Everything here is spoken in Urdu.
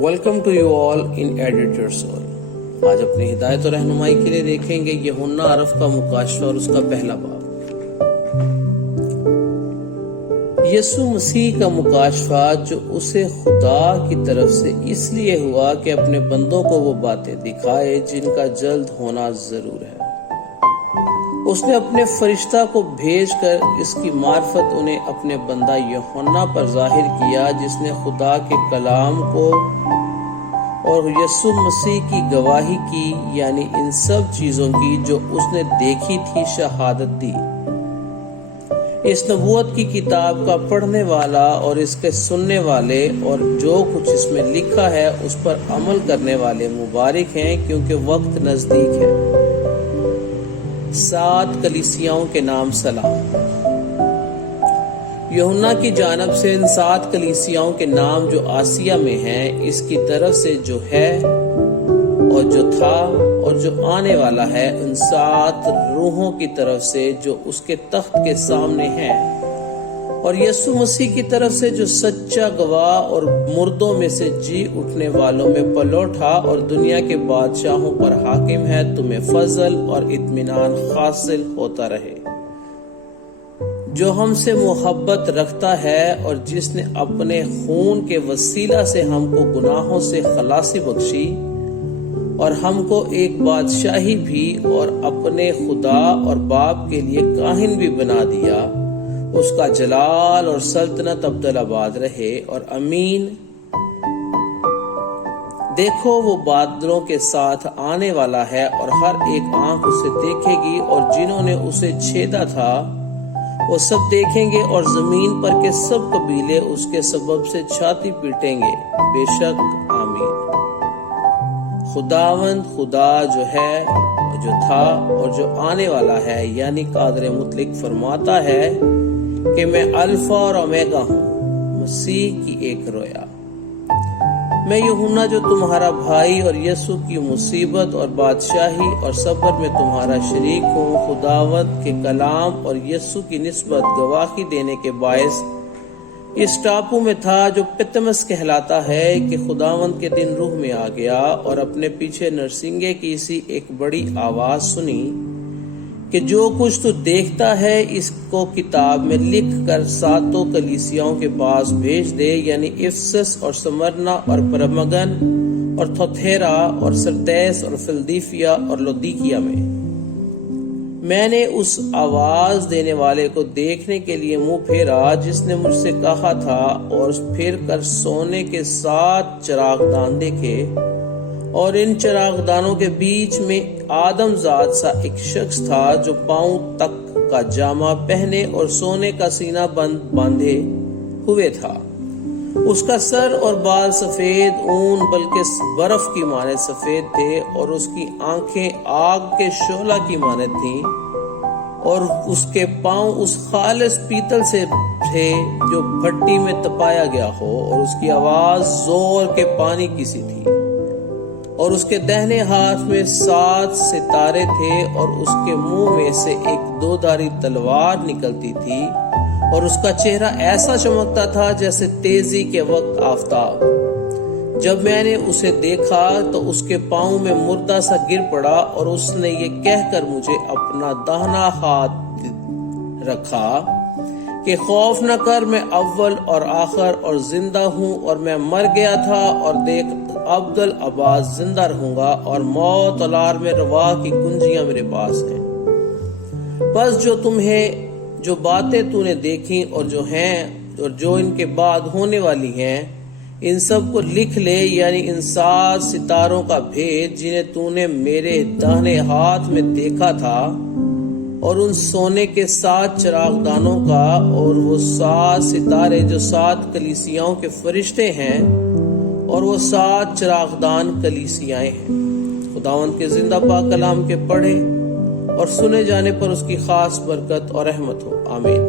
Welcome to you all in editor soul. آج اپنی ہدایت اور رہنمائی کے لیے دیکھیں گے یوحنا عرف کا مکاشفہ اور اس کا پہلا باب۔ یسوع مسیح کا مکاشفہ جو اسے خدا کی طرف سے اس لیے ہوا کہ اپنے بندوں کو وہ باتیں دکھائے جن کا جلد ہونا ضرور ہے۔ اس نے اپنے فرشتہ کو بھیج کر اس کی معرفت انہیں اپنے بندہ یوحنا پر ظاہر کیا، جس نے خدا کے کلام کو اور یسوع مسیح کی گواہی کی، یعنی ان سب چیزوں کی جو اس نے دیکھی تھی شہادت دی۔ اس نبوت کی کتاب کا پڑھنے والا اور اس کے سننے والے اور جو کچھ اس میں لکھا ہے اس پر عمل کرنے والے مبارک ہیں، کیونکہ وقت نزدیک ہے۔ 7 کلیسیاؤں کے نام سلام۔ یوحنا کی جانب سے ان 7 کلیسیاؤں کے نام جو آسیہ میں ہیں، اس کی طرف سے جو ہے اور جو تھا اور جو آنے والا ہے، ان 7 روحوں کی طرف سے جو اس کے تخت کے سامنے ہیں، اور یسوع مسیح کی طرف سے جو سچا گواہ اور مردوں میں سے جی اٹھنے والوں میں پلوٹھا اور دنیا کے بادشاہوں پر حاکم ہے، تمہیں فضل اور اطمینان حاصل ہوتا رہے۔ جو ہم سے محبت رکھتا ہے اور جس نے اپنے خون کے وسیلہ سے ہم کو گناہوں سے خلاصی بخشی اور ہم کو ایک بادشاہی بھی اور اپنے خدا اور باپ کے لیے کاہن بھی بنا دیا، اس کا جلال اور سلطنت ابدالآباد رہے اور امین۔ دیکھو وہ بادلوں کے ساتھ آنے والا ہے اور ہر ایک آنکھ اسے دیکھے گی، اور جنہوں نے اسے چھیدا تھا وہ سب دیکھیں گے، اور زمین پر کے سب قبیلے اس کے سبب سے چھاتی پیٹیں گے۔ بے شک آمین۔ خداوند خدا جو ہے، جو تھا اور جو آنے والا ہے، یعنی قادر مطلق فرماتا ہے کہ میں الفا اور اومیگا ہوں، مسیح کی ایک رویا۔ میں یوحنا جو تمہارا بھائی اور یسوع کی مصیبت اور بادشاہی اور صبر میں تمہارا شریک ہوں، خداوند کے کلام اور یسوع کی نسبت گواہی دینے کے باعث اس ٹاپو میں تھا جو پتمس کہلاتا ہے، کہ خداوند کے دن روح میں آ گیا اور اپنے پیچھے نرسنگے کی سی ایک بڑی آواز سنی کہ جو کچھ تو دیکھتا ہے اس کو کتاب میں لکھ کر 7 کلیسیاؤں کے پاس بھیج دے، یعنی افسس اور سمرنا اور پرمگن اور تھوتھیرا اور سردیس اور فلدیفیا اور لودیکیا میں۔ میں نے اس آواز دینے والے کو دیکھنے کے لیے منہ پھیرا جس نے مجھ سے کہا تھا، اور پھر کر سونے کے 7 چراغ دان دیکھے، اور ان چراغ دانوں کے بیچ میں آدم ذات سا ایک شخص تھا جو پاؤں تک کا جامہ پہنے اور سونے کا سینہ بند باندھے ہوئے تھا۔ اس کا سر اور بال سفید اون بلکہ برف کی مانند سفید تھے، اور اس کی آنکھیں آگ کے شعلہ کی مانند تھیں، اور اس کے پاؤں اس خالص پیتل سے تھے جو بھٹی میں تپایا گیا ہو، اور اس کی آواز زور کے پانی کی سی تھی، اور اس کے دہنے ہاتھ میں 7 ستارے تھے، اور اس کے منہ میں سے ایک 2 دھاری تلوار نکلتی تھی، اور اس کا چہرہ ایسا چمکتا تھا جیسے تیزی کے وقت آفتاب۔ جب میں نے اسے دیکھا تو اس کے پاؤں میں مردہ سا گر پڑا، اور اس نے یہ کہہ کر مجھے اپنا داہنا ہاتھ رکھا کہ خوف نہ کر، میں اول اور آخر اور زندہ ہوں، اور میں مر گیا تھا اور دیکھ ابدالآباد زندہ رہوں گا، اور موت اور عالم روا کی کنجیاں میرے پاس ہیں۔ بس جو باتیں تو نے دیکھی اور جو ہیں اور جو ان کے بعد ہونے والی ہیں، ان سب کو لکھ لے، یعنی ان 7 ستاروں کا بھید جنہیں تو نے میرے داہنے ہاتھ میں دیکھا تھا، اور ان سونے کے 7 چراغ دانوں کا، اور وہ 7 ستارے جو 7 کلیسیاؤں کے فرشتے ہیں، اور وہ 7 چراغ دان کلیسیائیں ہیں۔ خداوند کے زندہ پاک کلام کے پڑھے اور سنے جانے پر اس کی خاص برکت اور رحمت ہو، آمین۔